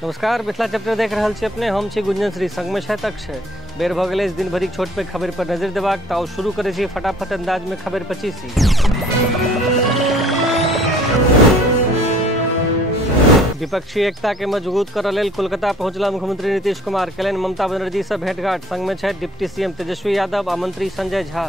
नमस्कार, मिथिला चैप्टर देख रहल छी अपने। हम छी गुंजन श्री, संग में छथि अक्षय। बेर भऽ गेलै दिन भरिक छोट पे खबर पर नजर देबाक, तऽ शुरू करै छी फटाफट अंदाज में खबर 25। विपक्षी एकता के मजबूत करऽ लेल कोलकाता पहुंचला मुख्यमंत्री नीतीश कुमार। कयलनि ममता बनर्जी से भेंटघाट। संग में छथि डिप्टी सीएम तेजस्वी यादव आ मंत्री संजय झा।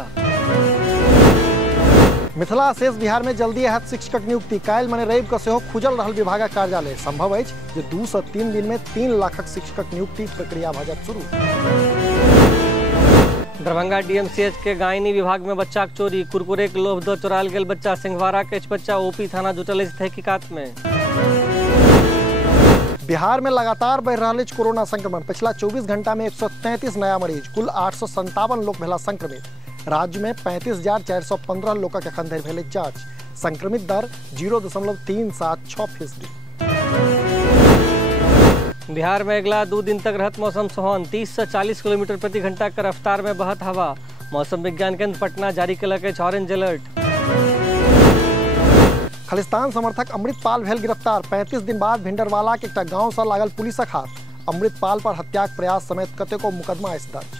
मिथिला शेष बिहार में जल्दी हैत शिक्षकक नियुक्ति। काल्हि मने रवि के सेहो खुजल रहल विभागक कार्यालय। संभव अछि जे 2 से 3 दिन में 3 लाखक शिक्षकक नियुक्ति प्रक्रिया भऽ जायत शुरू। दरभंगा डीएमसीएच के गायनी विभाग में बच्चा के चोरी। कुरकुरे के लोभ दऽ चोरायल गेल बच्चा। सिंहवाड़ा के बच्चा ओपी थाना जुटल अछि तहकीकात में। बिहार में लगातार बढ़ि रहल अछि कोरोना संक्रमण। पिछला 24 घंटा में 133 नया मरीज। कुल 857 लोक भेला संक्रमित। राज्य में 35,415 लोकक एखन धरि भेलै जांच। संक्रमित दर 0.376%। बिहार में अगला 2 दिन तक रहत मौसम सुहावन। 30 से 40 किलोमीटर प्रति घंटा के रफ्तार में बहत हवा। मौसम विज्ञान केंद्र पटना जारी केलक अछि ऑरेंज अलर्ट। खालिस्तान समर्थक अमृतपाल भेल गिरफ्तार। 35 दिन बाद भिंडरवाला के एकटा गांव से लागल पुलिसक हाथ। अमृतपाल पर हत्याक प्रयास समेत कतेको मुकदमा अछि दर्ज।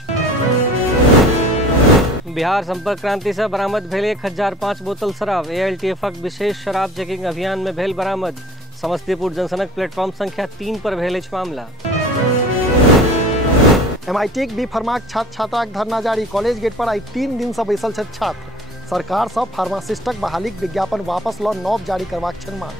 बिहार संपर्क क्रांति से बरामद भेल 1005 बोतल शराब। एएलटीएफक विशेष शराब चेकिंग अभियान में भेल बरामद। समस्तीपुर जनसनक प्लेटफॉर्म संख्या 3 पर भेल अछि मामला। एमआईटी बी फार्माक छात्र छात्राक धरना जारी। कॉलेज गेट पर आई 3 दिन से बैसल छथि छात्र। सरकार से फार्मासिस्टक बहालीक विज्ञापन वापस लऽ नव जारी करबाक छनि मांग।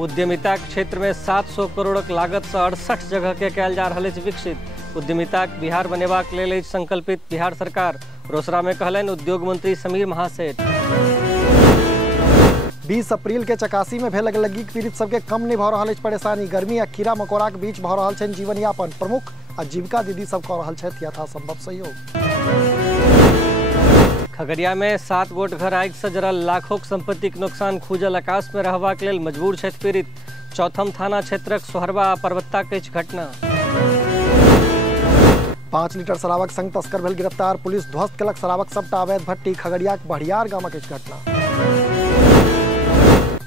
उद्यमिता क्षेत्र में 700 करोड़क लागत से 68 जगह के कयल जा रहल अछि विकसित। उद्यमिता बिहार बनेबाक लेल अछि संकल्पित बिहार सरकार। रोसड़ा में कहलनि उद्योग मंत्री समीर महासेठ। 20 अप्रैल के चकासी में भेल अगलगी पीड़ित सबके कम नहीं भऽ रहल अछि परेशानी। गर्मी आ कीड़ा मकोड़ा के बीच भऽ रहल छनि जीवन यापन। प्रमुख आजीविका दीदी सब कऽ रहल छथि यथासंभव सहयोग। खगड़िया में 7 गोट घर आगि से जरल। लाखों संपत्ति के नुकसान। खुजल आकाश में रहबाक लेल मजबूर छथि पीड़ित। चौथम थाना क्षेत्रक सोहरबा आ परबत्ता के घटना। 5 लीटर शराबक संग तस्कर भेल गिरफ्तार। पुलिस ध्वस्त केलक शराबक सबटा अवैध भट्टी। खगड़िया के बहियार गामक घटना।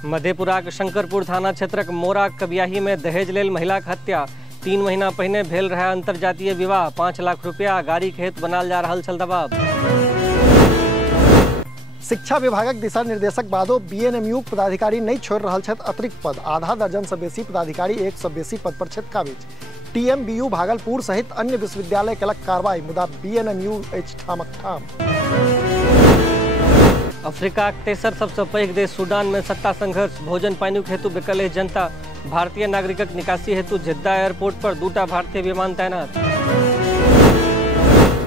मधेपुरा के शंकरपुर थाना क्षेत्रक मोरा कबियाही में दहेज लेल महिला के हत्या। 3 महीना पहिने भेल रहे अंतरजातीय विवाह। 5 लाख रुपया गाड़ी के हेतु बनाल जा रहल छल दबाव। शिक्षा विभागक दिशा निर्देशक बादो बीएनएमयू पदाधिकारी नहीं छोड़ रहल छथि अतिरिक्त पद। आधा दर्जन से बेसी पदाधिकारी 100 से बेसी पद पर छथि काबिज। टीएमबीयू भागलपुर सहित अन्य विश्वविद्यालय केलक कार्रवाई। मुदा बीएनएमयू अछि ठामक ठाम। अफ्रीका के तेसर सबसे पैघ देश सूडान में सत्ता संघर्ष। भोजन पानी हेतु बेकल अछि जनता। भारतीय नागरिकक निकासी हेतु जिद्दा एयरपोर्ट पर 2टा भारतीय विमान तैनात।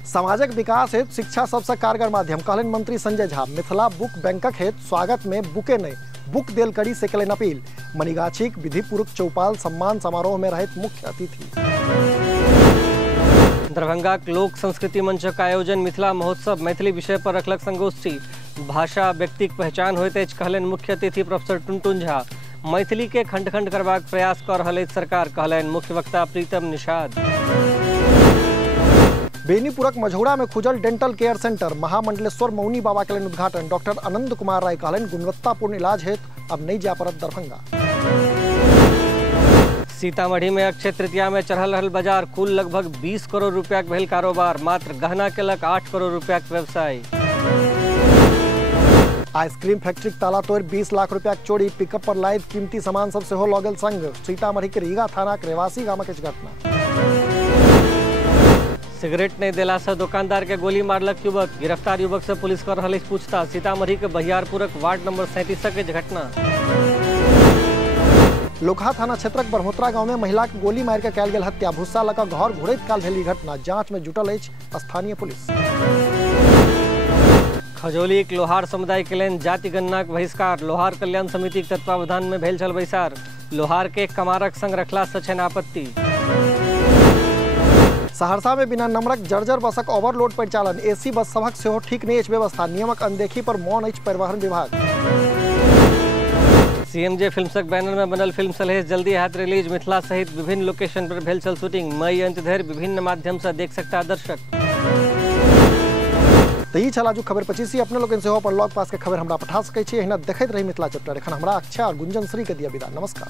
समाजक विकास हेतु शिक्षा सबसे कारगर माध्यम, कहलनि मंत्री संजय झा। मिथिला बुक बैंकक हेतु स्वागत में बुके नहीं बुक देल करी से कयलनि अपील। मणिगाछीक विधिपूर्वक चौपाल सम्मान समारोह में रहैत मुख्य अतिथि। दरभंगा लोक संस्कृति मंचक आयोजन मिथिला महोत्सव मैथिली विषय पर रखलक संगोष्ठी। भाषा व्यक्तिक पहचान होइत अछि, कहलनि मुख्य अतिथि प्रोफेसर टुनटुन झा। मैथिली के खंड खंड करबाक प्रयास कऽ रहल अछि सरकार, कहलनि मुख्य वक्ता प्रीतम निषाद। बेनीपुरक मझौरा में खुजल डेंटल केयर सेंटर। महामंडलेश्वर मौनी बाबा के उद्घाटन। डॉक्टर आनंद कुमार राय कहलनि गुणवत्तापूर्ण इलाज हेतु अब नहीं जा पड़त दरभंगा। सीतामढ़ी में अक्षय तृतीया में चढ़ल रहल बाजार। कुल लगभग 20 करोड़ रुपया के भेल कारोबार। मात्र गहना केलक 8 करोड़ रुपया के व्यवसाय। आइसक्रीम फैक्ट्री ताला तोड़ 20 लाख रुपया के चोरी। पिकअप पर लाद कीमती सामान सब सेहो लऽ गेल संग। सीतामढ़ी के रीगा थाना के रेवासी गामक घटना। सिगरेट नहीं देला से दुकानदार के गोली मारलक युवक। गिरफ्तार युवक से पुलिस कर रही पूछताछ। सीतामढ़ी के बहियारपुरक वार्ड नंबर 37 के घटना। लोकहा थाना क्षेत्रक बरहोत्रा गांव में महिला के गोली मार के कयल गेल हत्या। भुस्सा लऽ कऽ घर घुरैत काल भेल घटना। जांच में जुटल अछि स्थानीय पुलिस। खजौली के लोहार समुदाय के लेल जाति गणना के बहिष्कार। लोहार कल्याण समिति के तत्वावधान में भेल छल बैसार। लोहार के कमारक संग रखला से छनि आपत्ति। सहरसा में बिना नंबरक जर्जर बसक ओवरलोड परिचालन। एसी बस सभक सेहो ठीक नहीं अछि व्यवस्था। नियमक अनदेखी पर मौन अछि परिवहन विभाग। सीएमजे फिल्म्सक बैनर में बनल फिल्म सलहेश जल्दी हैत रिलीज। मिथिला सहित विभिन्न लोकेशन पर भेल छल शूटिंग। मई अंत धरि विभिन्न माध्यम से देख सकता दर्शक। तो ई छला जो खबर 25 अपने लोगन से अपन लॉग पास के खबर हमरा पठा सकै छी। एहिना देखैत रही मिथिला चैप्टर। एखन हमरा अक्षय और गुंजन श्री के दिया विदा। नमस्कार।